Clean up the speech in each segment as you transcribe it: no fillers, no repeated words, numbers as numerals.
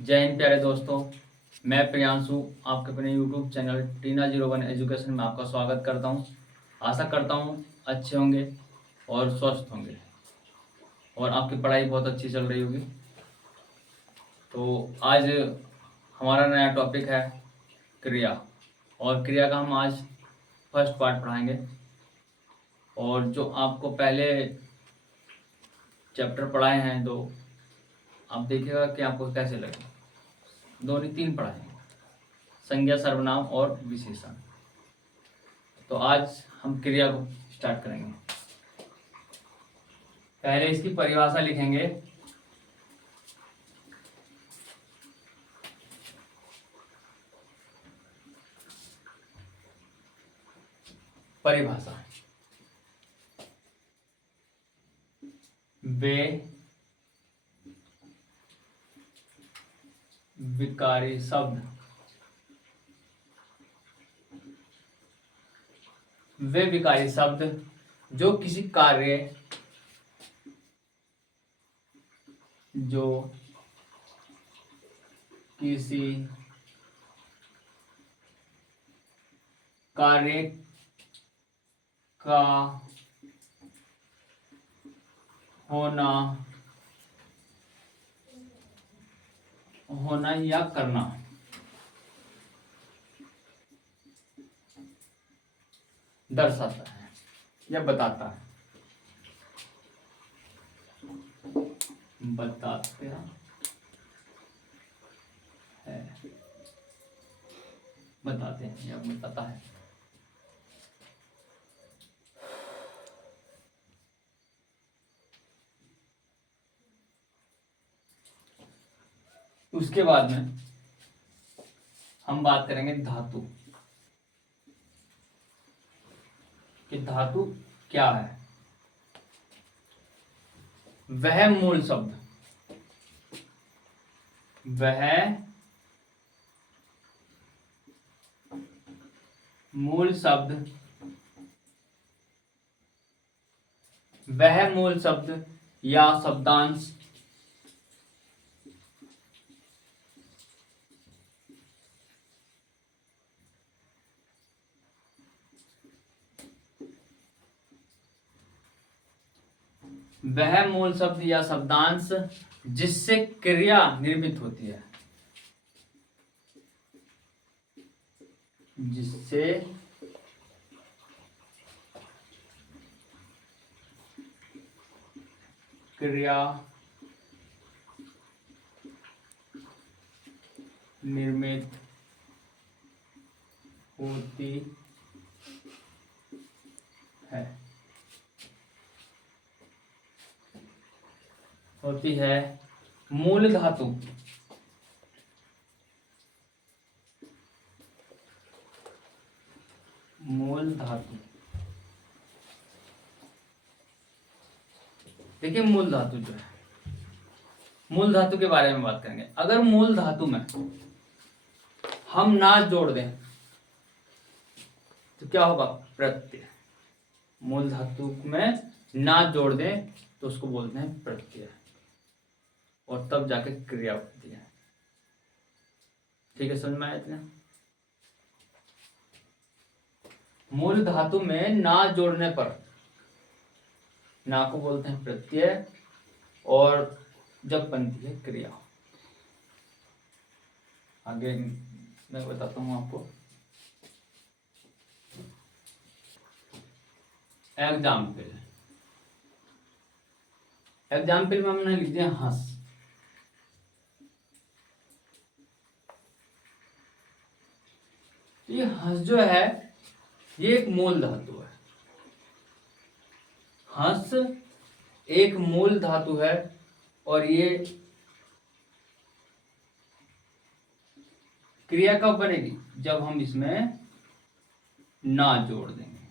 जय हिंद प्यारे दोस्तों। मैं प्रियांशु आपके अपने यूट्यूब चैनल Tina01 एजुकेशन में आपका स्वागत करता हूं। आशा करता हूं अच्छे होंगे और स्वस्थ होंगे और आपकी पढ़ाई बहुत अच्छी चल रही होगी। तो आज हमारा नया टॉपिक है क्रिया, और क्रिया का हम आज फर्स्ट पार्ट पढ़ाएंगे। और जो आपको पहले चैप्टर पढ़ाए हैं दो, आप देखिएगा कि आपको कैसे लगे। दो नहीं तीन पढ़ाएंगे, संज्ञा, सर्वनाम और विशेषण। तो आज हम क्रिया को स्टार्ट करेंगे। पहले इसकी परिभाषा लिखेंगे। परिभाषा: वे विकारी शब्द जो किसी कार्य का होना या करना दर्शाता है या बताता है। बताते हैं या बताता है। उसके बाद में हम बात करेंगे धातु कि धातु क्या है। वह मूल शब्द या शब्दांश जिससे क्रिया निर्मित होती है, होती है मूल धातु। देखिए, मूल धातु जो है, मूल धातु के बारे में बात करेंगे। अगर मूल धातु में हम नाश जोड़ दें तो क्या होगा? प्रत्यय। मूल धातु में नाश जोड़ दें तो उसको बोलते हैं प्रत्यय, और तब जाके क्रिया होती है। ठीक है, समझ में आया इतना? मूल धातु में ना जोड़ने पर ना को बोलते हैं प्रत्यय, और जब बनती है क्रिया। आगे मैं बताता हूं आपको। एग्जाम्पल में हमने लिख दिया हंस। ये हंस जो है ये एक मूल धातु है। हंस एक मूल धातु है, और ये क्रिया कब बनेगी? जब हम इसमें ना जोड़ देंगे।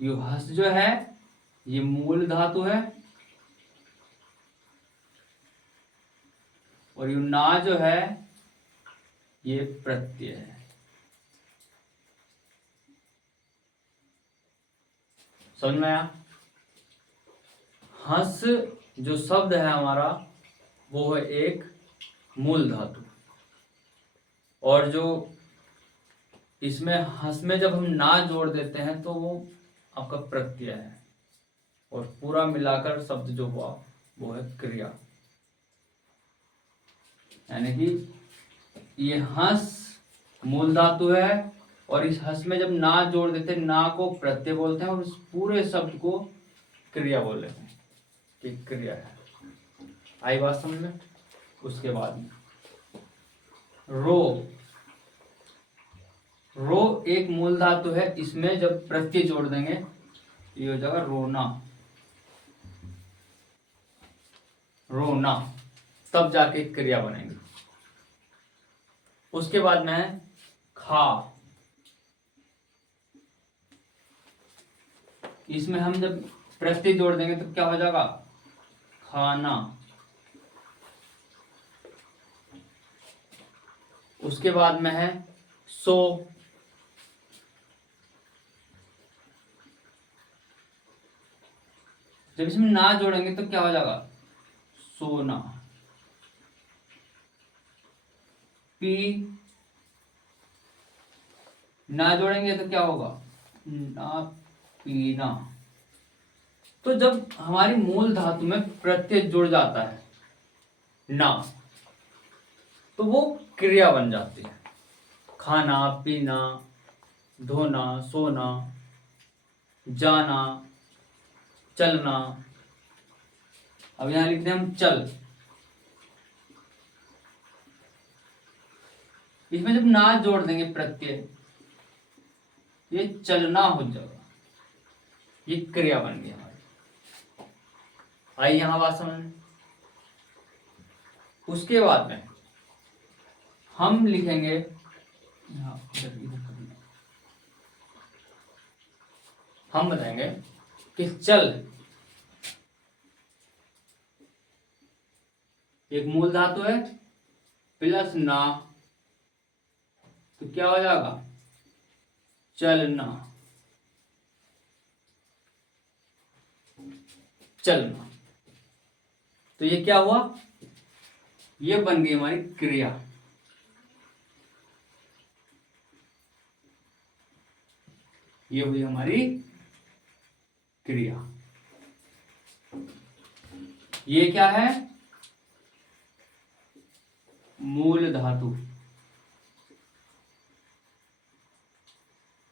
ये हंस जो है ये मूल धातु है, और ये ना जो है ये प्रत्यय है। समझ में आया? हंस जो शब्द है हमारा वो है एक मूल धातु। और जो इसमें हस में जब हम ना जोड़ देते हैं तो वो आपका प्रत्यय है, और पूरा मिलाकर शब्द जो हुआ वो है क्रिया। यानी कि ये हंस मूल धातु है, और इस हंस में जब ना जोड़ देते हैं, ना को प्रत्यय बोलते हैं, और इस पूरे शब्द को क्रिया बोल लेते हैं कि क्रिया है। आई बात समझ में? उसके बाद में रो, रो एक मूल धातु है, इसमें जब प्रत्यय जोड़ देंगे ये हो जाएगा रोना, रोना, तब जाके क्रिया बनेगी। उसके बाद में है खा, इसमें हम जब प्रत्यय जोड़ देंगे तो क्या हो जाएगा? खाना। उसके बाद में है सो, जब इसमें ना जोड़ेंगे तो क्या हो जाएगा? सोना। पी, ना जोड़ेंगे तो क्या होगा? ना पीना। तो जब हमारी मूल धातु में प्रत्यय जुड़ जाता है ना, तो वो क्रिया बन जाती है। खाना, पीना, धोना, सोना, जाना, चलना। अब यहां लिखते हैं हम चल, इसमें जब ना जोड़ देंगे प्रत्यय, ये चलना हो जाएगा, ये क्रिया बन गई हमारी। आई यहां बात समझ में? उसके बाद में हम लिखेंगे हम बताएंगे कि चल एक मूल धातु है प्लस ना, तो क्या हो जाएगा? चलना, चलना। तो ये क्या हुआ? ये बन गई हमारी क्रिया। ये हुई हमारी क्रिया। ये क्या है? मूल धातु।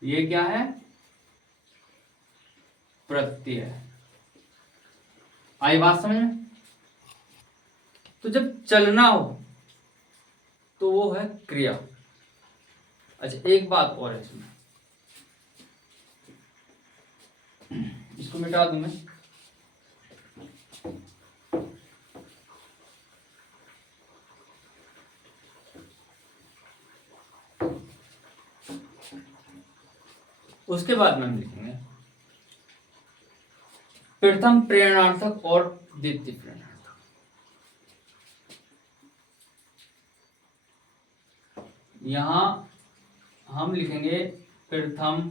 ये क्या है? प्रत्यय। आई बात समझ में? तो जब चलना हो तो वो है क्रिया। अच्छा, एक बात और है इसमें, इसको मिटा दूं मैं। उसके बाद में हम लिखेंगे प्रथम प्रेरणार्थक और द्वितीय प्रेरणार्थक। यहां हम लिखेंगे प्रथम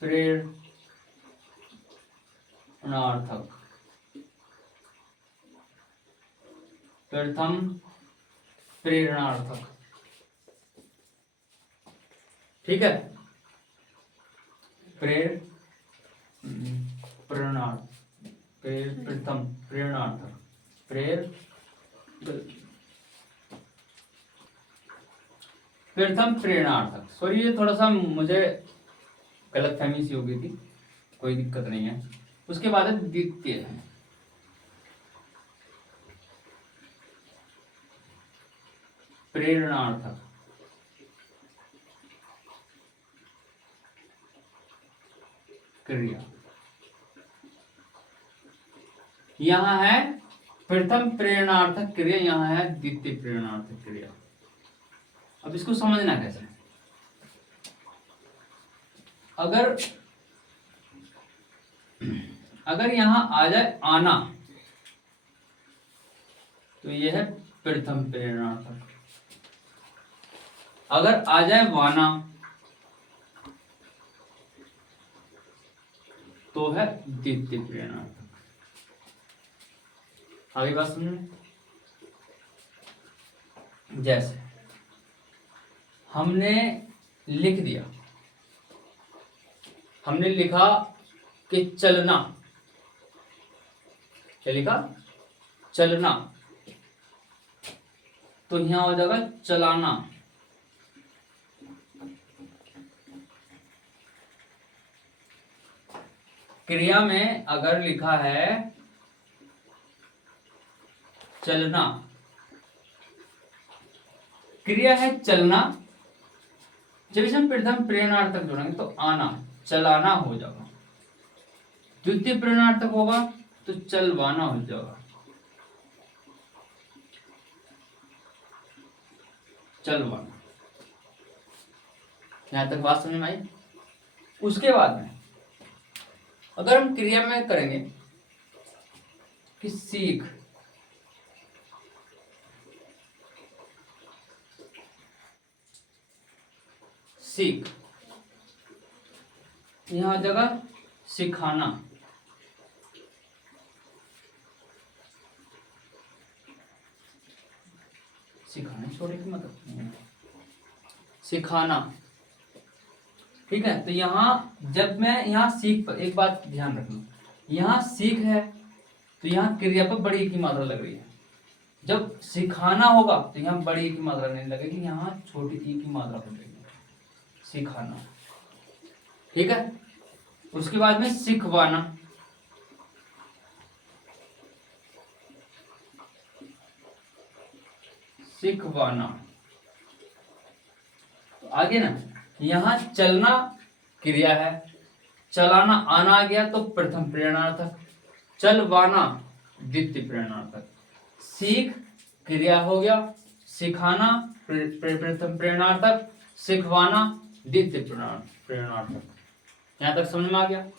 प्रेरणार्थक, प्रथम प्रेरणार्थक। ठीक है? प्रथम प्रेरणार्थक, प्रथम प्रेरणार्थक। सॉरी, ये थोड़ा सा मुझे गलतफहमी सी हो गई थी, कोई दिक्कत नहीं है। उसके बाद है द्वितीय, प्रेरणार्थक। क्रिया यहां है प्रथम प्रेरणार्थक क्रिया, यहां है द्वितीय प्रेरणार्थक क्रिया। अब इसको समझना कैसे? अगर यहां आ जाए आना, तो यह है प्रथम प्रेरणार्थक। अगर आ जाए वाना, तो है द्वितीय प्रेरणार्थक। आगे बात सुनिए। जैसे हमने लिख दिया, हमने लिखा कि चलना, क्या लिखा? चलना, तो यहां हो जाएगा चलाना। क्रिया में अगर लिखा है चलना, क्रिया है चलना, जब इसे हम प्रथम प्रेरणार्थक जोड़ेंगे तो आना, चलाना हो जाएगा। द्वितीय प्रेरणार्थक होगा तो चलवाना हो जाएगा, चलवाना। यहां तक बात समझ में आई। उसके बाद में अगर हम क्रिया में करेंगे कि सीख, सीख, यहां जगह सिखाना, सिखाना छोड़े की मतलब सिखाना, ठीक है। तो यहाँ जब मैं यहाँ सीख पर एक बात ध्यान रखना, यहाँ सीख है तो यहाँ क्रिया पर बड़ी की मात्रा लग रही है। जब सिखाना होगा तो यहाँ बड़ी की मात्रा नहीं लगेगी, यहाँ छोटी ई की मात्रा लगेगी, सिखाना, ठीक है। उसके बाद में सिखवाना, सिखवाना। तो आगे ना यहाँ चलना क्रिया है, चलाना आना आ गया तो प्रथम प्रेरणार्थक, चलवाना द्वितीय प्रेरणार्थक, सीख क्रिया हो गया, सिखाना प्रथम प्रेरणार्थक, सिखवाना द्वितीय प्रेरणार्थक। यहां तक समझ में आ गया।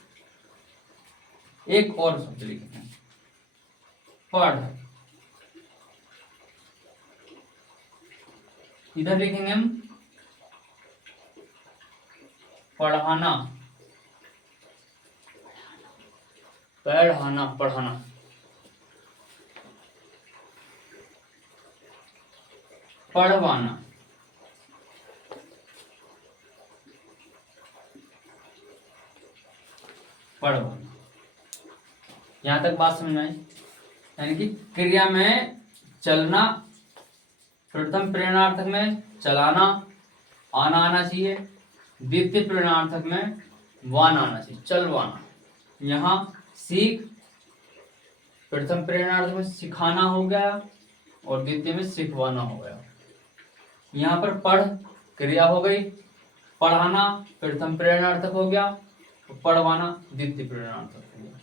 एक और शब्द लिखते हैं, पढ़, इधर लिखेंगे हम पढ़ाना, पढ़ाना, पढ़ाना, पढ़वाना, पढ़वाना। यहां तक बात समझ में आई। यानी कि क्रिया में चलना, प्रथम प्रेरणार्थक में चलाना आना आना चाहिए, द्वितीय प्रेरणार्थक में वाना आना चाहिए, चलवाना। यहाँ सीख प्रथम प्रेरणार्थक में सिखाना हो गया और द्वितीय में सिखवाना हो गया। यहाँ पर पढ़ क्रिया हो गई, पढ़ाना प्रथम प्रेरणार्थक हो गया, पढ़वाना द्वितीय प्रेरणार्थक हो गया।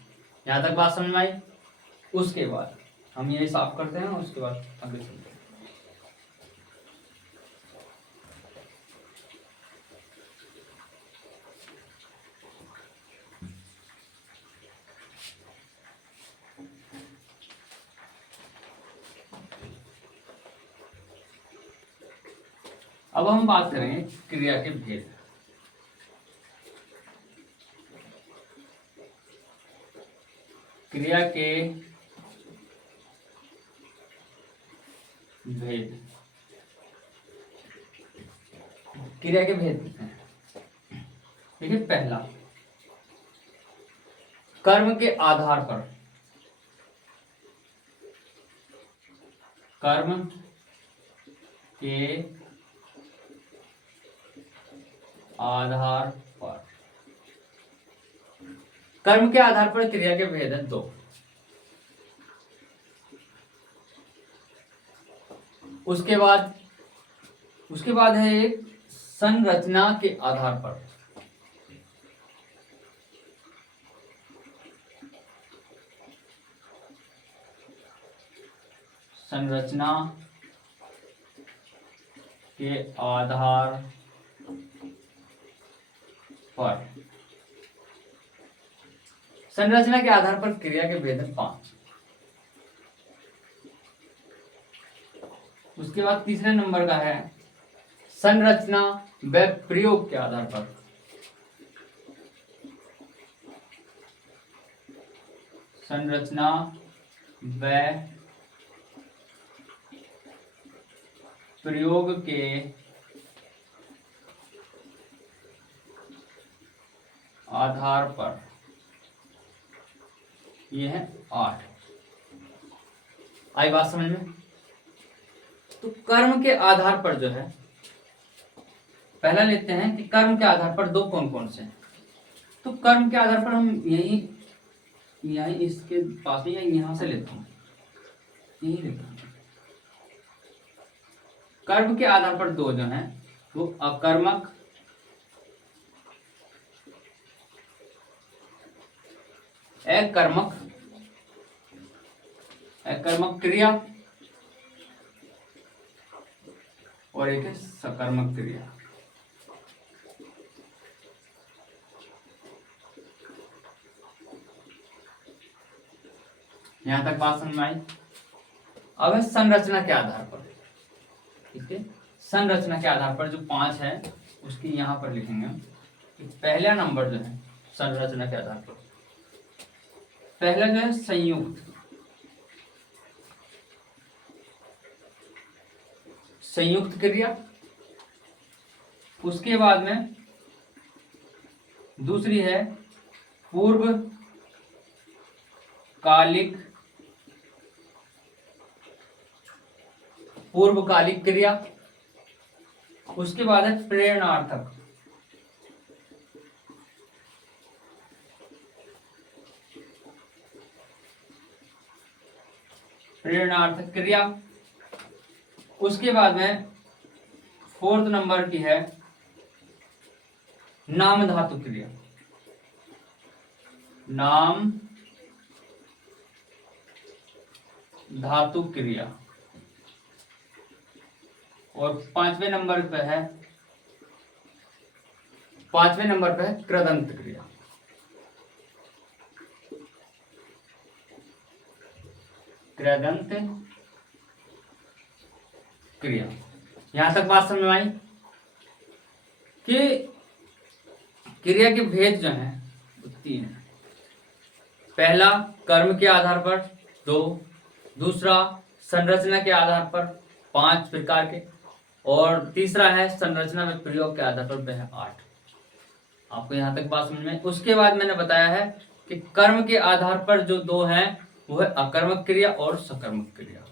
यहाँ तक बात समझ में आई। उसके बाद हम ये साफ करते हैं, उसके बाद आगे चलते हैं। अब हम बात करेंगे क्रिया के भेद। क्रिया के भेद, क्रिया के भेद देखिए। पहला, कर्म के आधार पर, कर्म के आधार पर, कर्म के आधार पर क्रिया के भेद है दो। उसके बाद है एक संरचना के आधार पर, संरचना के आधार पर, संरचना के आधार पर क्रिया के भेद है 5। उसके बाद तीसरे नंबर का है संरचना व प्रयोग के आधार पर, संरचना व प्रयोग के आधार पर, ये है 8। आई बात समझ में? तो कर्म के आधार पर जो है, पहला लेते हैं कि कर्म के आधार पर दो कौन कौन से हैं। तो कर्म के आधार पर हम यही इसके पास में या यहां से लेता हूं, यही लेता हूं। कर्म के आधार पर दो जो हैं वो अकर्मक अकर्मक क्रिया और एक है सकर्मक क्रिया। यहां तक बात समझ में आई? अब है संरचना के आधार पर, ठीक है। संरचना के आधार पर जो 5 है उसकी यहां पर लिखेंगे कि पहला नंबर जो है संरचना के आधार पर, पहला जो है संयुक्त क्रिया। उसके बाद में दूसरी है पूर्वकालिक क्रिया। उसके बाद है प्रेरणार्थक क्रिया। उसके बाद में 4th नंबर की है नाम धातु क्रिया। नाम धातु क्रिया। और 5वें नंबर पे है कृदंत क्रिया। कृदंत क्रिया। यहां तक बात समझ में आई कि क्रिया के भेद जो हैं वो 3 है। पहला कर्म के आधार पर 2, दूसरा संरचना के आधार पर 5 प्रकार के, और तीसरा है संरचना में प्रयोग के आधार पर 8। आपको यहां तक बात समझ में? उसके बाद मैंने बताया है कि कर्म के आधार पर जो 2 हैं वो है अकर्मक क्रिया और सकर्मक क्रिया।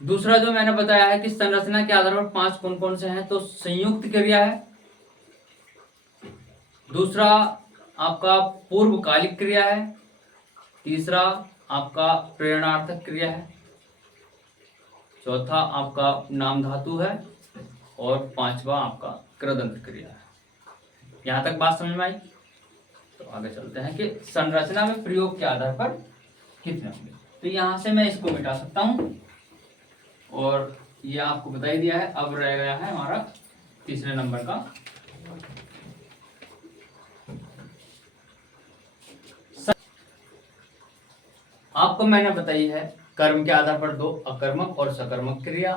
दूसरा जो मैंने बताया है कि संरचना के आधार पर 5 कौन कौन से हैं, तो संयुक्त क्रिया है, दूसरा आपका पूर्वकालिक क्रिया है, तीसरा आपका प्रेरणार्थक क्रिया है, चौथा आपका नाम धातु है, और 5वां आपका कृदंत क्रिया है। यहां तक बात समझ में आई? तो आगे चलते हैं कि संरचना में प्रयोग के आधार पर कितने होंगे। तो यहां से मैं इसको मिटा सकता हूं, और ये आपको बता ही दिया है। अब रह गया है हमारा तीसरे नंबर का आपको मैंने बताई है कर्म के आधार पर 2 अकर्मक और सकर्मक क्रिया,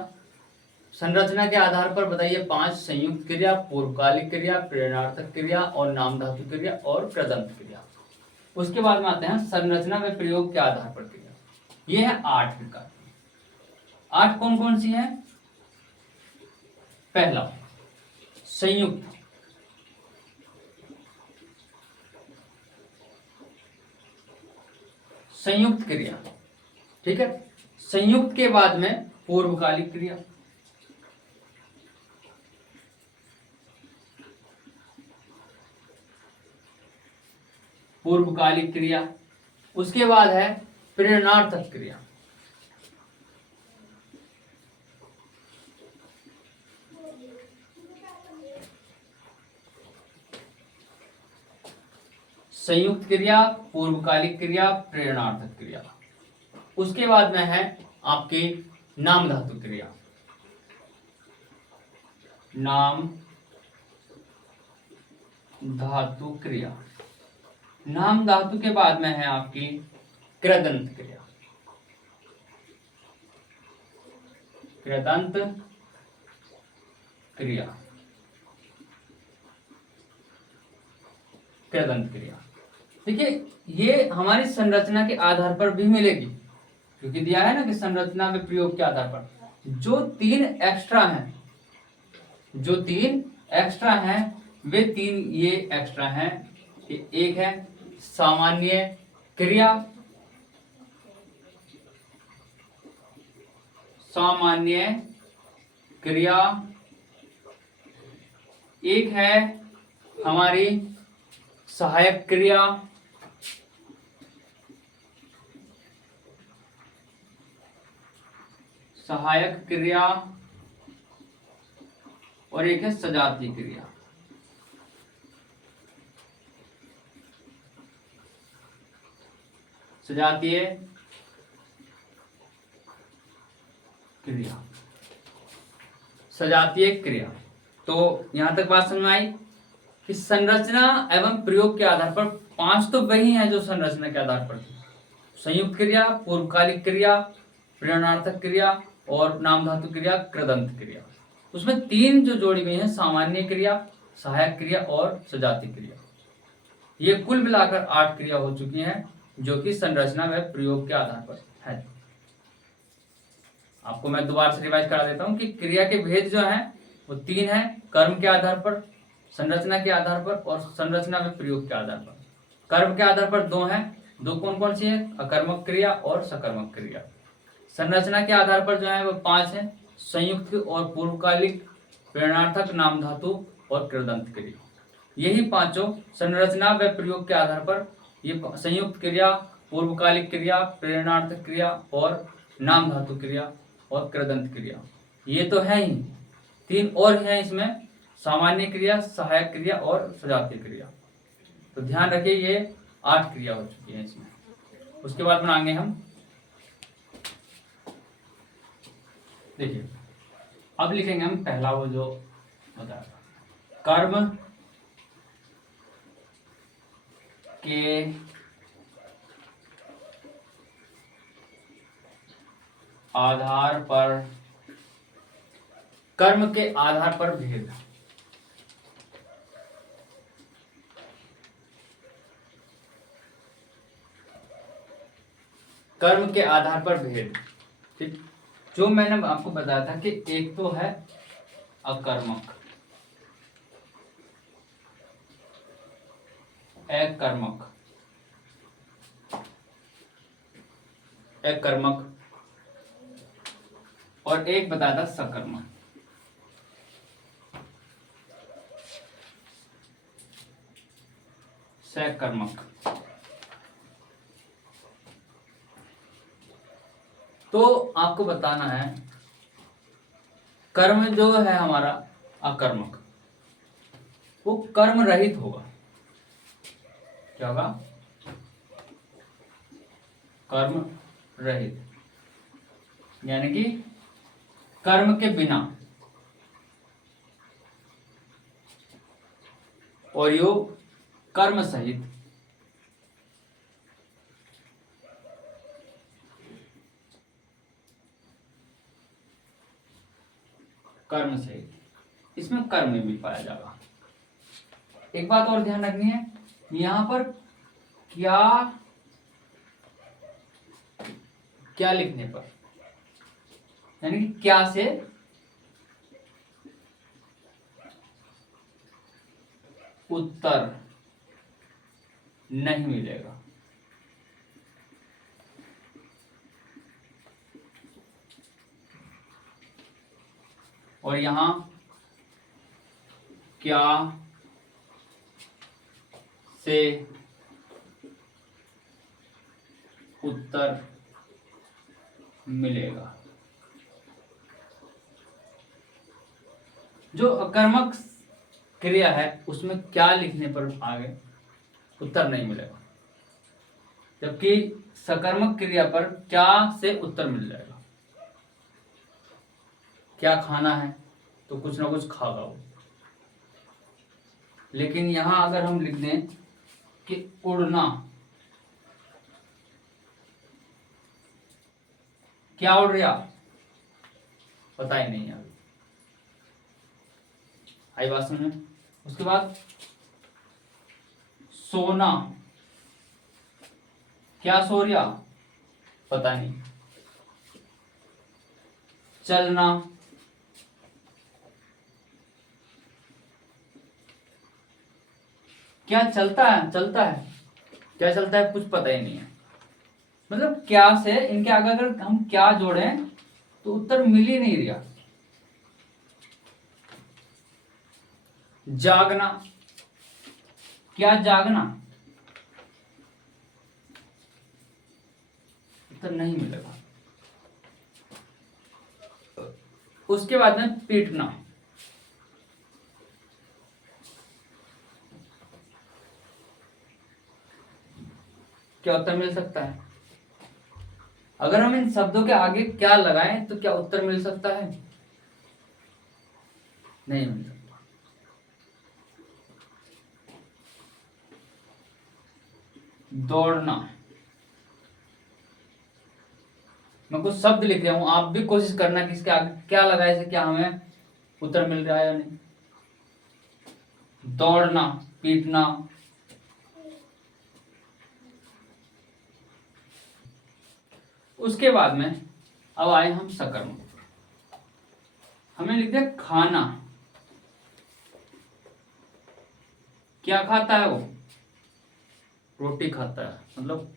संरचना के आधार पर बताइए 5 संयुक्त क्रिया, पूर्वकालिक क्रिया, प्रेरणार्थक क्रिया और नाम धातु क्रिया और कृदंत क्रिया। उसके बाद में आते हैं संरचना में प्रयोग के आधार पर क्रिया। ये है 8 प्रकार। 8 कौन कौन सी है? पहला संयुक्त क्रिया, ठीक है। संयुक्त के बाद में पूर्वकालिक क्रिया, उसके बाद है प्रेरणार्थक क्रिया, संयुक्त क्रिया, पूर्वकालिक क्रिया, प्रेरणार्थक क्रिया। उसके बाद में है आपकी नाम धातु क्रिया, नाम धातु क्रिया। नाम धातु के बाद में है आपकी कृदंत क्रिया, कृदंत क्रिया, कृदंत क्रिया। देखिए ये हमारी संरचना के आधार पर भी मिलेगी, क्योंकि दिया है ना कि संरचना में प्रयोग के आधार पर। जो तीन एक्स्ट्रा हैं, जो तीन एक्स्ट्रा हैं वे तीन ये एक्स्ट्रा हैं। एक है सामान्य क्रिया, सामान्य क्रिया, एक है हमारी सहायक क्रिया, सहायक क्रिया, और एक है सजातीय क्रिया। सजातीय क्रिया, सजातीय क्रिया। तो यहां तक बात समझ में आई कि संरचना एवं प्रयोग के आधार पर पांच तो वही हैं जो संरचना के आधार पर, संयुक्त क्रिया, पूर्वकालिक क्रिया, प्रेरणार्थक क्रिया और नाम धातु क्रिया, कृदंत क्रिया। उसमें तीन जो जोड़ी गई हैं, सामान्य क्रिया, सहायक क्रिया और सजातीय क्रिया। ये कुल मिलाकर 8 क्रिया हो चुकी हैं जो कि संरचना व प्रयोग के आधार पर है। आपको मैं दोबारा से रिवाइज करा देता हूं कि क्रिया के भेद जो हैं वो तीन हैं, कर्म के आधार पर, संरचना के आधार पर और संरचना व प्रयोग के आधार पर। कर्म के आधार पर दो हैं, दो कौन कौन सी है? अकर्मक क्रिया और सकर्मक क्रिया। संरचना के आधार पर जो है वो 5 हैं, संयुक्त और पूर्वकालिक, प्रेरणार्थक, नाम धातु और कृदंत क्रिया। यही पांचों संरचना व प्रयोग के आधार पर, ये संयुक्त क्रिया, पूर्वकालिक क्रिया, प्रेरणार्थक क्रिया और नाम धातु क्रिया और कृदंत क्रिया, ये तो है ही। तीन और हैं इसमें, सामान्य क्रिया, सहायक क्रिया और सजातीय क्रिया। तो ध्यान रखिए ये 8 क्रिया हो चुकी है इसमें। उसके बाद बनाएंगे हम, देखिए अब लिखेंगे हम पहला वो जो बताया कर्म के आधार पर, कर्म के आधार पर भेद। कर्म के आधार पर भेद, ठीक। जो मैंने आपको बताया था कि एक तो है अकर्मक, अकर्मक, अकर्मक, और एक बताया था सकर्मक। सकर्मक। तो आपको बताना है कर्म जो है हमारा अकर्मक, वो कर्म रहित होगा। क्या होगा? कर्म रहित, यानी कि कर्म के बिना, और यो कर्म सहित। कर्म सहित, इसमें कर्म भी पाया जाएगा। एक बात और ध्यान रखनी है, यहां पर क्या क्या लिखने पर, यानी कि क्या से उत्तर नहीं मिलेगा। और यहां क्या से उत्तर मिलेगा। जो अकर्मक क्रिया है उसमें क्या लिखने पर आगे उत्तर नहीं मिलेगा, जबकि सकर्मक क्रिया पर क्या से उत्तर मिल जाएगा। क्या खाना है तो कुछ ना कुछ खागा वो। लेकिन यहां अगर हम लिख दें कि उड़ना, क्या उड़ रहा पता ही नहीं है। आई बात समझ में? उसके बाद सोना, क्या सो रहा पता नहीं। चलना, क्या चलता है, चलता है, क्या चलता है कुछ पता ही नहीं है। मतलब क्या से इनके आगे अगर हम क्या जोड़ें तो उत्तर मिल ही नहीं रहा। जागना, क्या जागना, उत्तर नहीं मिलेगा। उसके बाद में पीटना, क्या उत्तर मिल सकता है? अगर हम इन शब्दों के आगे क्या लगाएं तो क्या उत्तर मिल सकता है? नहीं मिल सकता। दौड़ना, मैं कुछ शब्द लिख रहा हूं, आप भी कोशिश करना कि इसके आगे क्या लगाए से क्या हमें उत्तर मिल रहा है या नहीं। दौड़ना, पीटना, उसके बाद में अब आए हम सकर्मक। हमें लिख दिया खाना, क्या खाता है वो? रोटी खाता है। मतलब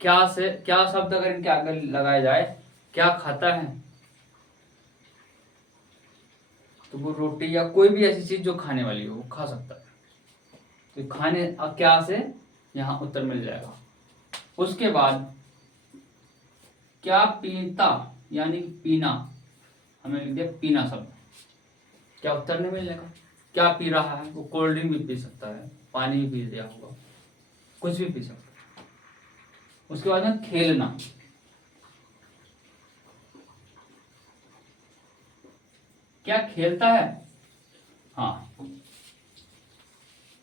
क्या से क्या शब्द अगर इनके आगे लगाया जाए, क्या खाता है, तो वो रोटी या कोई भी ऐसी चीज जो खाने वाली हो वो खा सकता है। तो खाने क्या से यहाँ उत्तर मिल जाएगा। उसके बाद क्या पीता, यानी पीना, हमें लिख दिया पीना शब्द, क्या उत्तर नहीं मिलेगा। क्या पी रहा है, वो कोल्ड ड्रिंक भी पी सकता है, पानी भी पी लिया होगा, कुछ भी पी सकता है। उसके बाद में खेलना, क्या खेलता है, हाँ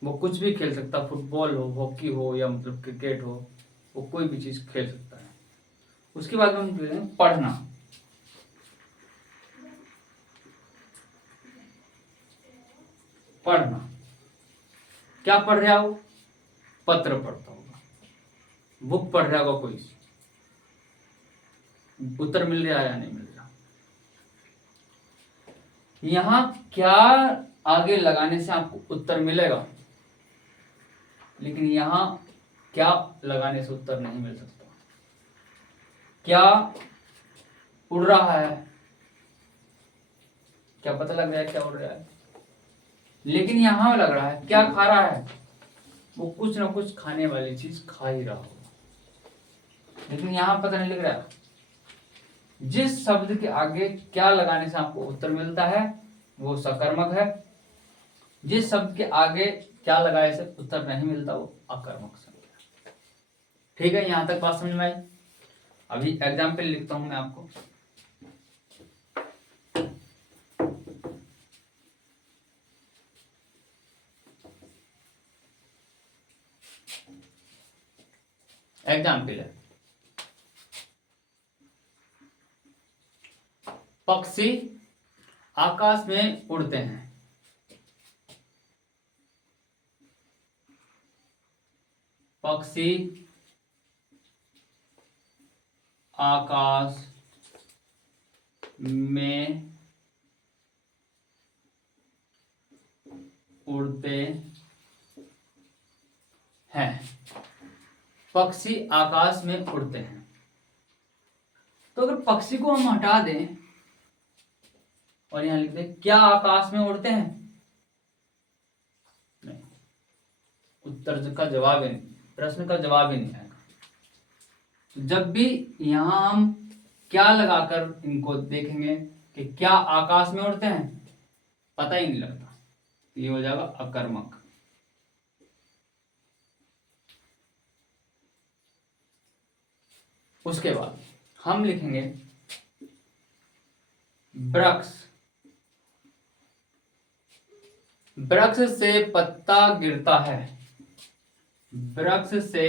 वो कुछ भी खेल सकता है, फुटबॉल हो, हॉकी हो, या मतलब क्रिकेट हो, वो कोई भी चीज खेल सकता है। उसके बाद में हम पढ़ना, पढ़ना, क्या पढ़ रहा हो, पत्र पढ़ता होगा, बुक पढ़ रहा होगा कोई, उत्तर मिल रहा है या नहीं मिल रहा। यहां क्या आगे लगाने से आपको उत्तर मिलेगा, लेकिन यहां क्या लगाने से उत्तर नहीं मिल सकता। क्या उड़ रहा है, क्या पता लग रहा है क्या उड़ रहा है, लेकिन यहां लग रहा है क्या खा रहा है, वो कुछ ना कुछ खाने वाली चीज खा ही रहा होगा, लेकिन यहां पता नहीं लग रहा है। जिस शब्द के आगे क्या लगाने से आपको उत्तर मिलता है वो सकर्मक है, जिस शब्द के आगे क्या लगाने से उत्तर नहीं मिलता वो अकर्मक संज्ञा। ठीक है, यहां तक बात समझ में आई। अभी एग्जाम्पल लिखता हूं मैं आपको। एग्जाम्पल है, पक्षी आकाश में उड़ते हैं। पक्षी आकाश में उड़ते हैं। पक्षी आकाश में उड़ते हैं, तो अगर पक्षी को हम हटा दें और यहां लिख दें क्या आकाश में उड़ते हैं, नहीं, उत्तर का जवाब ही नहीं, प्रश्न का जवाब ही नहीं आएगा। तो जब भी यहां हम क्या लगाकर इनको देखेंगे कि क्या आकाश में उड़ते हैं, पता ही नहीं लगता, तो ये हो जाएगा अकर्मक। उसके बाद हम लिखेंगे वृक्ष, वृक्ष से पत्ता गिरता है। वृक्ष से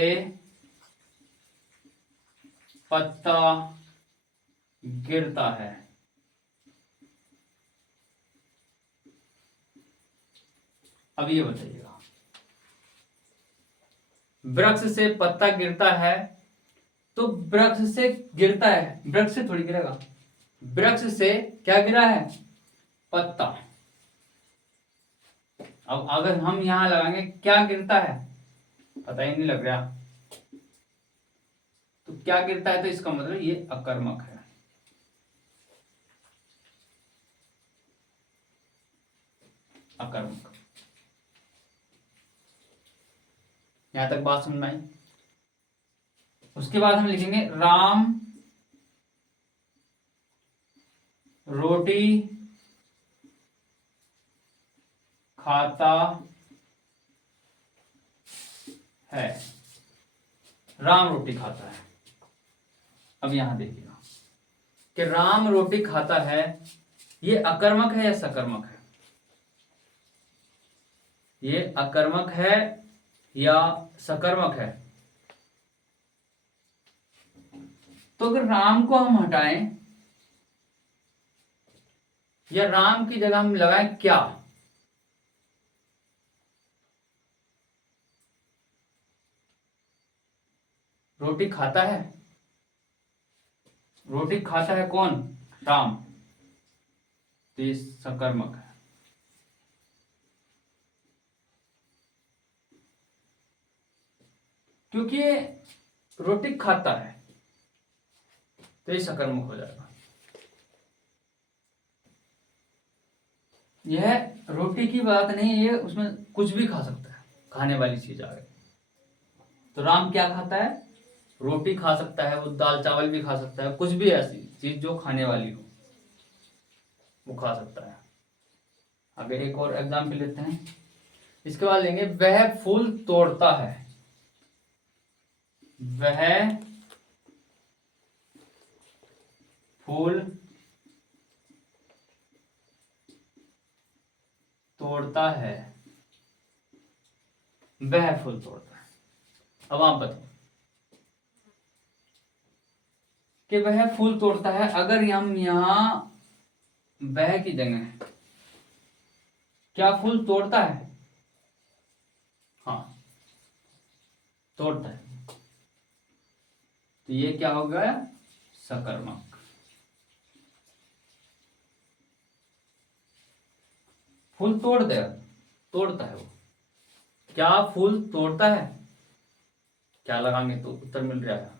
पत्ता गिरता है। अब ये बताइएगा, वृक्ष से पत्ता गिरता है, तो वृक्ष से गिरता है, वृक्ष से थोड़ी गिरेगा, वृक्ष से क्या गिरा है? पत्ता। अब अगर हम यहां लगाएंगे क्या गिरता है, पता ही नहीं लग रहा, तो क्या गिरता है, तो इसका मतलब ये अकर्मक है। अकर्मक। यहां तक बात समझ में आई। उसके बाद हम लिखेंगे राम रोटी खाता है। राम रोटी खाता है। अब यहां देखिएगा कि राम रोटी खाता है, ये अकर्मक है या सकर्मक है? ये अकर्मक है या सकर्मक है? तो अगर राम को हम हटाएं या राम की जगह हम लगाएं क्या, रोटी खाता है, रोटी खाता है कौन? राम। तो ये सकर्मक है। क्योंकि ये रोटी खाता है तो ये सकर्मक हो जाएगा। यह रोटी की बात नहीं है, ये उसमें कुछ भी खा सकता है, खाने वाली चीज आ गई। तो राम क्या खाता है? रोटी खा सकता है, वो दाल चावल भी खा सकता है, कुछ भी ऐसी चीज जो खाने वाली हो वो खा सकता है। आगे एक और एग्जाम्पल लेते हैं। इसके बाद लेंगे वह फूल तोड़ता है। वह फूल तोड़ता है। वह फूल तोड़ता है। अब आप बताओ कि वह फूल तोड़ता है, अगर हम यहां वह की जगह क्या फूल तोड़ता है? हाँ, तोड़ता है। तो ये क्या हो गया? सकर्मक। फूल तोड़ दे, तोड़ता है वो। क्या फूल तोड़ता है? क्या लगाएंगे तो उत्तर मिल रहा है।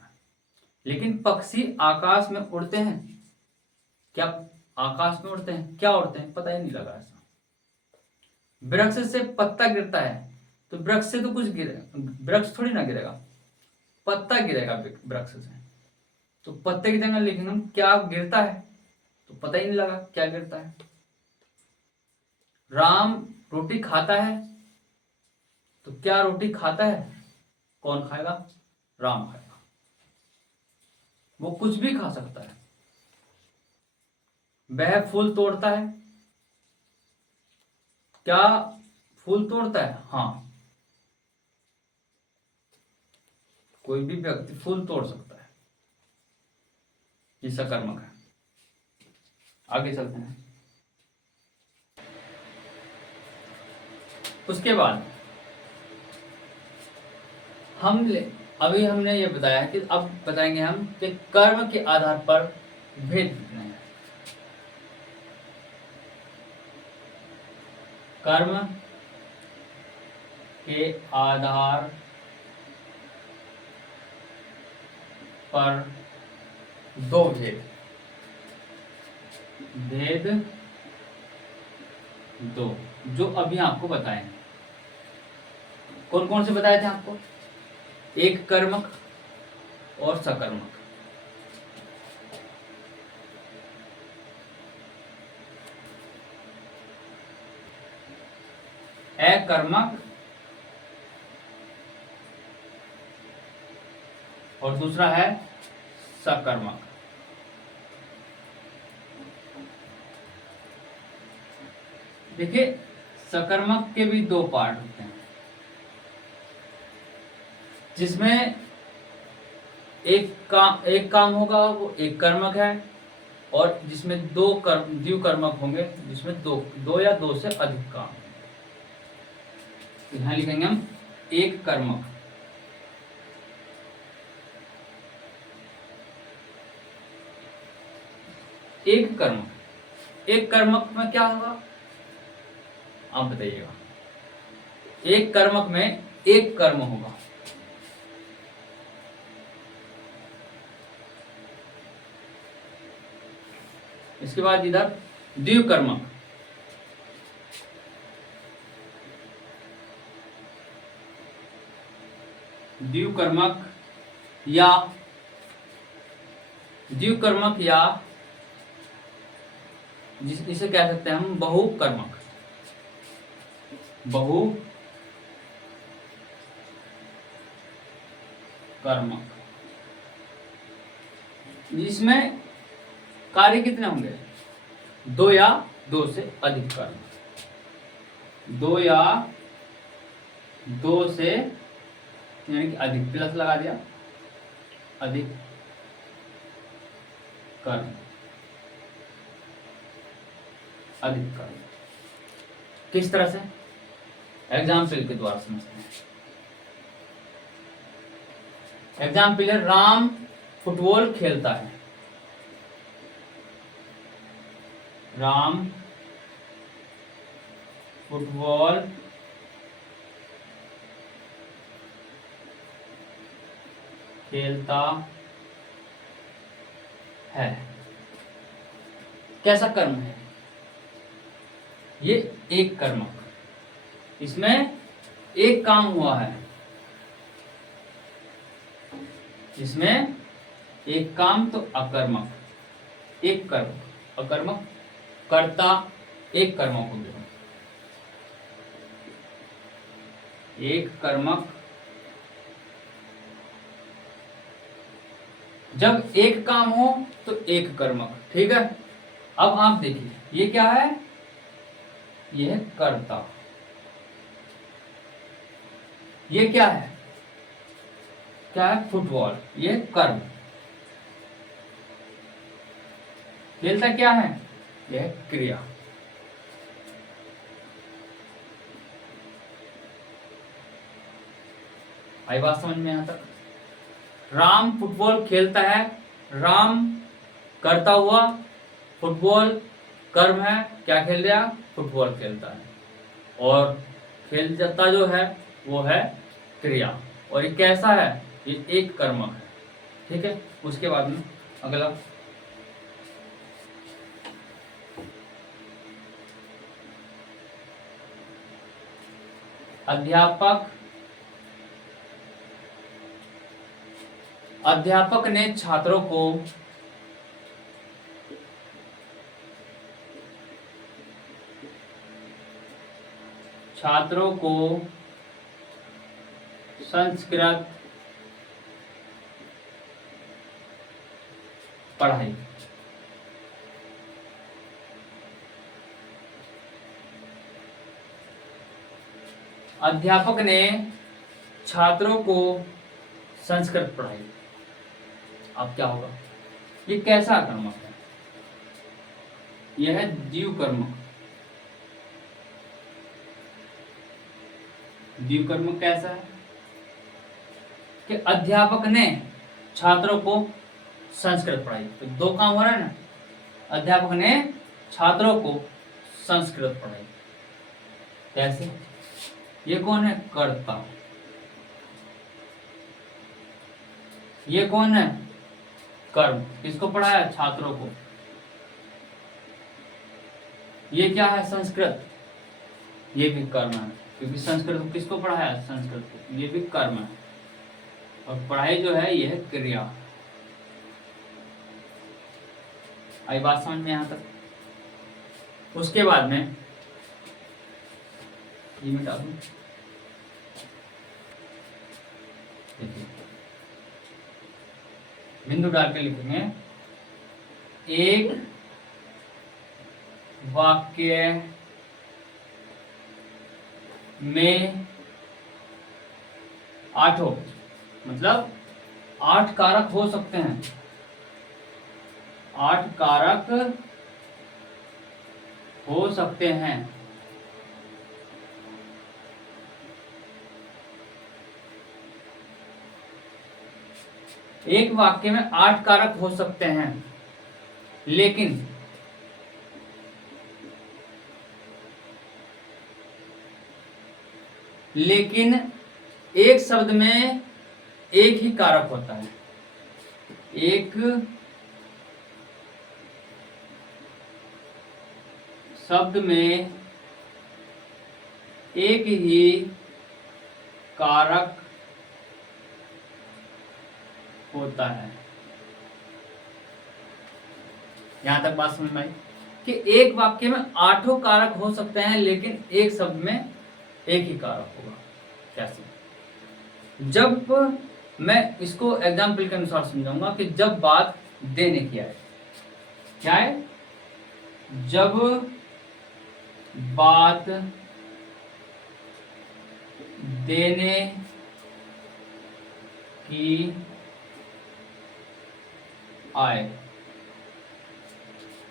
लेकिन पक्षी आकाश में उड़ते हैं, क्या आकाश में उड़ते हैं? क्या उड़ते हैं, पता ही नहीं लगा ऐसा। वृक्ष से पत्ता गिरता है, तो वृक्ष से तो कुछ गिरे, वृक्ष थोड़ी ना गिरेगा, पत्ता गिरेगा वृक्ष से। तो पत्ते की जगह लिखेंगे हम क्या गिरता है, तो पता ही नहीं लगा क्या गिरता है। राम रोटी खाता है, तो क्या रोटी खाता है? कौन खाएगा? राम खाएगा। वो कुछ भी खा सकता है। वह फूल तोड़ता है, क्या फूल तोड़ता है? हाँ, कोई भी व्यक्ति फूल तोड़ सकता है। ये सकर्मक है। आगे चलते हैं। उसके बाद अभी हमने ये बताया कि अब बताएंगे हम कि कर्म के आधार पर भेद कितने हैं। कर्म के आधार पर दो भेद, भेद दो, जो अभी आपको बताए। कौन कौन से बताए थे आपको? एक कर्मक और सकर्मक। अकर्मक और दूसरा है सकर्मक। देखिए, सकर्मक के भी दो पार्ट होते हैं, जिसमें एक काम होगा वो एक कर्मक है, और जिसमें दो द्विकर्मक होंगे, जिसमें दो या दो से अधिक काम। यहां लिखेंगे हम एक कर्मक, एक कर्मक, एक कर्मक में क्या होगा आप बताइएगा। एक कर्मक में एक कर्म होगा, इसके बाद इधर द्विकर्मक, द्विकर्मक या जिसे कह सकते हैं हम बहुकर्मक, जिसमें कार्य कितने होंगे, दो या दो से अधिक कर्म, दो या दो से यानी कि अधिक, प्लस लगा दिया, अधिक कर्म, अधिक कर्म। किस तरह से, एग्जाम्पल के द्वारा समझते हैं। एग्जाम्पल है, राम फुटबॉल खेलता है, राम फुटबॉल खेलता है। कैसा कर्म है ये, एक कर्मक, इसमें एक काम हुआ है, इसमें एक काम, तो अकर्मक, एक कर्म, अकर्मक, कर्ता एक कर्मक हो गया, एक कर्मक। जब एक काम हो तो एक कर्मक, ठीक है। अब आप देखिए ये क्या है, ये है कर्ता, ये क्या है, क्या है, फुटबॉल, ये कर्म, खेलता क्या है, यह क्रिया। आई बात समझ में यहां तक। राम फुटबॉल खेलता है, राम करता हुआ, फुटबॉल कर्म है, क्या खेल रहा, फुटबॉल खेलता है, और खेल जाता जो है वो है क्रिया, और ये कैसा है, ये एक कर्मक है, ठीक है। उसके बाद में अगला, अध्यापक ने छात्रों को संस्कृत पढ़ाई। अध्यापक ने छात्रों को संस्कृत पढ़ाई। अब क्या होगा, ये कैसा कर्मक है, यह है द्विकर्मक। द्विकर्मक कैसा है कि अध्यापक ने छात्रों को संस्कृत पढ़ाई, तो दो काम हो रहा है ना, अध्यापक ने छात्रों को संस्कृत पढ़ाई। कैसे, ये कौन है, कर्ता, ये कौन है, कर्म, किसको पढ़ाया, छात्रों को। ये क्या है, संस्कृत, ये भी कर्म है, क्योंकि संस्कृत को किसको पढ़ाया, संस्कृत को, ये भी कर्म है, और पढ़ाई जो है ये है क्रिया। आई बात समझ में यहां तक। उसके बाद में ये मिटा दूं, बिंदु डाल के लिखेंगे, एक वाक्य में आठों, मतलब 8 कारक हो सकते हैं, 8 कारक हो सकते हैं। एक वाक्य में 8 कारक हो सकते हैं, लेकिन लेकिन एक शब्द में एक ही कारक होता है। एक शब्द में एक ही कारक होता है। यहां तक बात समझ में आई कि एक वाक्य में 8 कारक हो सकते हैं, लेकिन एक शब्द में एक ही कारक होगा। कैसे? जब मैं इसको एग्जाम्पल के अनुसार समझाऊंगा कि जब बात देने की आए, क्या है? जब बात देने की आए,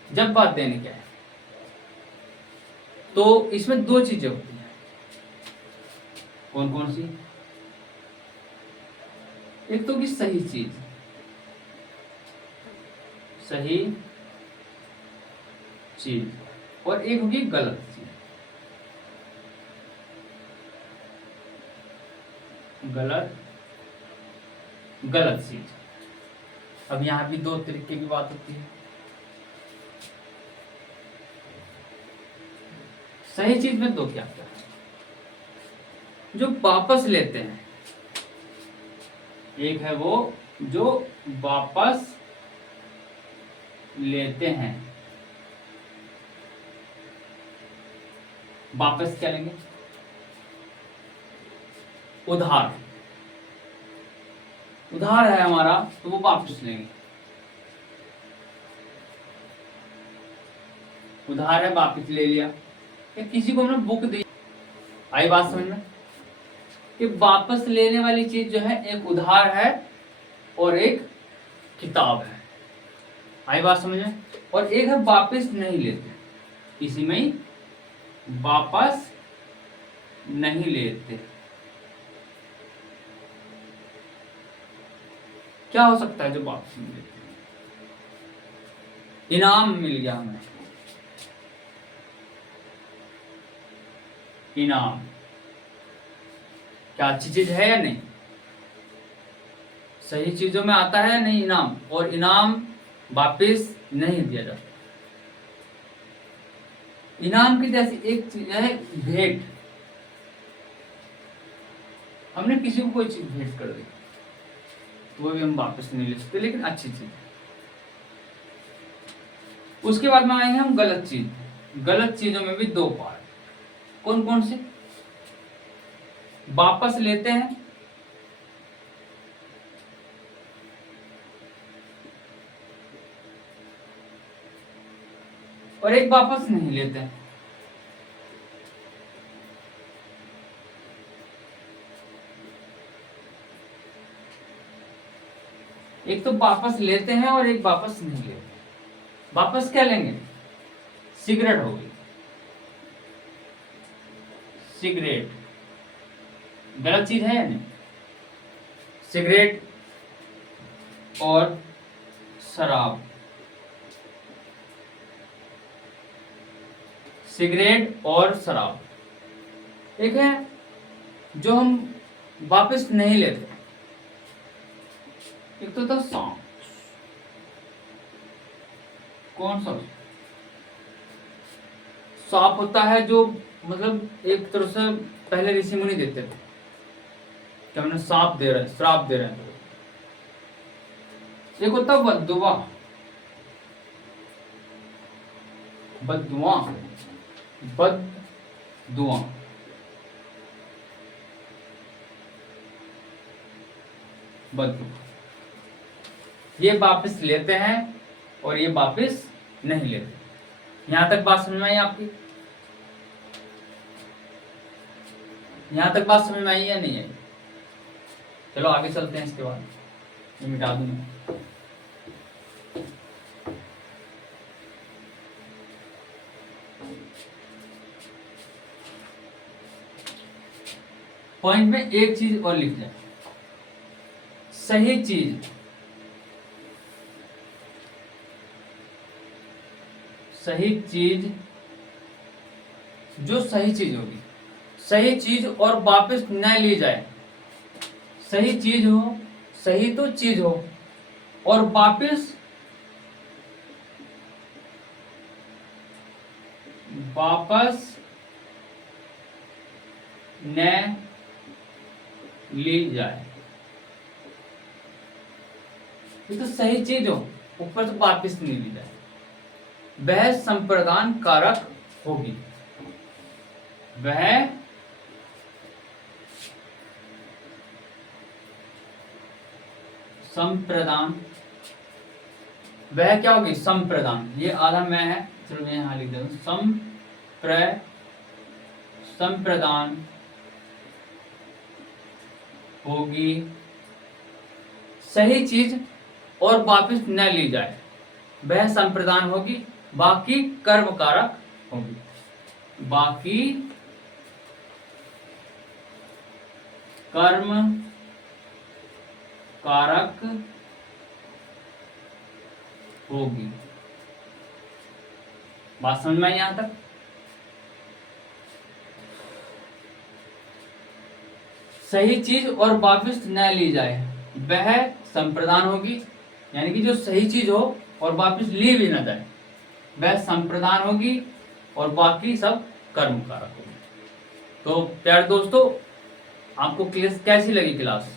जब बात देने की आए तो इसमें 2 चीजें होती हैं। कौन कौन सी? एक तो कि सही चीज, सही चीज, और एक होगी गलत चीज, गलत चीज। अब यहां भी 2 तरीके की बात होती है। सही चीज में 2 क्या क्या है? जो वापस लेते हैं, एक है वो जो वापस लेते हैं। वापस क्या लेंगे? उधार, उधार है हमारा तो वो वापस लेंगे। उधार है, वापस ले लिया। या किसी को हमने बुक दी, आई बात समझ में कि वापस लेने वाली चीज जो है एक उधार है और एक किताब है। आई बात समझ में? और एक है वापस नहीं लेते, इसी में ही वापस नहीं लेते। क्या हो सकता है जो वापस नहीं लेते? इनाम मिल गया हमें, इनाम। क्या अच्छी चीज है या नहीं? सही चीजों में आता है या नहीं इनाम? और इनाम वापस नहीं दिया जाता। इनाम की जैसी एक चीज है भेंट। हमने किसी को कोई चीज भेंट कर दी, वो भी हम वापस नहीं ले सकते, लेकिन अच्छी चीज। उसके बाद में आएंगे हम गलत चीज। गलत चीजों में भी 2 पार्ट। कौन कौन से? वापस लेते हैं और एक वापस नहीं लेते हैं। एक तो वापस लेते हैं और एक वापस नहीं लेते। वापस क्या लेंगे? सिगरेट हो गई, सिगरेट गलत चीज है या नहीं? सिगरेट और शराब, सिगरेट और शराब। एक है जो हम वापस नहीं लेते, एक तो था सांप। कौन सा? सांप होता है जो मतलब एक तरह से पहले ऋषि मुनि देते थे कि हमने सांप दे रहे हैं, श्राप दे रहे हैं। एक होता है बद्दुआ, बद्दुआ, बद्दुआ। बद्दुआ ये वापस लेते हैं और ये वापस नहीं लेते। यहां तक बात समझ में आई आपकी? यहां तक बात समझ में आई या नहीं आई? चलो आगे चलते हैं। इसके बाद ये मिटा दूंगा। पॉइंट में एक चीज और लिख जाए, सही चीज। सही चीज, जो सही चीज होगी, सही चीज और वापस न ली जाए। सही चीज हो, सही तो चीज हो और वापस न ली जाए। ये तो सही चीज हो, ऊपर से वापस नहीं ली जाए, वह संप्रदान कारक होगी। वह संप्रदान, वह क्या होगी? संप्रदान। ये आधा मैं है, चलो मैं यहां लिख देता हूं। संप्रदान होगी, सही चीज और वापस न ली जाए, वह संप्रदान होगी, बाकी कर्म कारक होगी। बाकी कर्म कारक होगी। बात समझ में आई यहां तक? सही चीज और वापस न ली जाए, वह संप्रदान होगी, यानी कि जो सही चीज हो और वापस ली भी न जाए, वह संप्रदान होगी और बाकी सब कर्म कारक होगी। तो प्यारे दोस्तों, आपको क्लास कैसी लगी क्लास?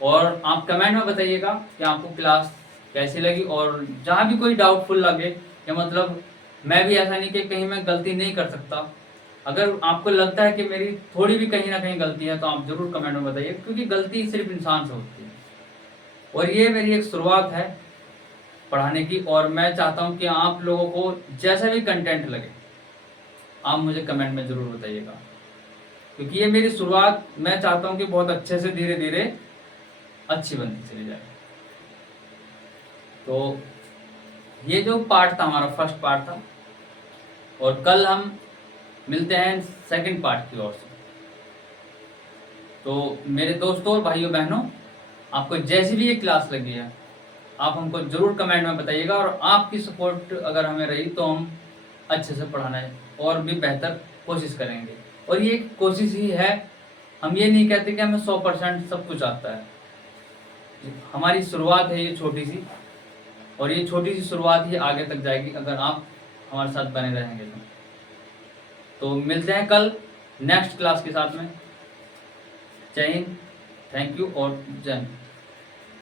और आप कमेंट में बताइएगा कि आपको क्लास कैसी लगी, और जहाँ भी कोई डाउटफुल लगे, या मतलब मैं भी ऐसा नहीं कि कहीं मैं गलती नहीं कर सकता, अगर आपको लगता है कि मेरी थोड़ी भी कहीं ना कहीं गलती है तो आप जरूर कमेंट में बताइए, क्योंकि गलती सिर्फ इंसान से होती है। और ये मेरी एक शुरुआत है पढ़ाने की, और मैं चाहता हूँ कि आप लोगों को जैसा भी कंटेंट लगे आप मुझे कमेंट में जरूर बताइएगा, क्योंकि ये मेरी शुरुआत, मैं चाहता हूँ कि बहुत अच्छे से धीरे धीरे अच्छी बनती चली जाए। तो ये जो पार्ट था हमारा फर्स्ट पार्ट था, और कल हम मिलते हैं सेकंड पार्ट की ओर से। तो मेरे दोस्तों और भाइयों बहनों, आपको जैसी भी ये क्लास लगी है आप हमको जरूर कमेंट में बताइएगा, और आपकी सपोर्ट अगर हमें रही तो हम अच्छे से पढ़ाना है और भी बेहतर कोशिश करेंगे। और ये एक कोशिश ही है, हम ये नहीं कहते कि हमें 100% सब कुछ आता है। हमारी शुरुआत है ये छोटी सी, और ये छोटी सी शुरुआत ही आगे तक जाएगी अगर आप हमारे साथ बने रहेंगे तो मिलते हैं कल नेक्स्ट क्लास के साथ में। जय हिंद, थैंक यू और जय हिंद।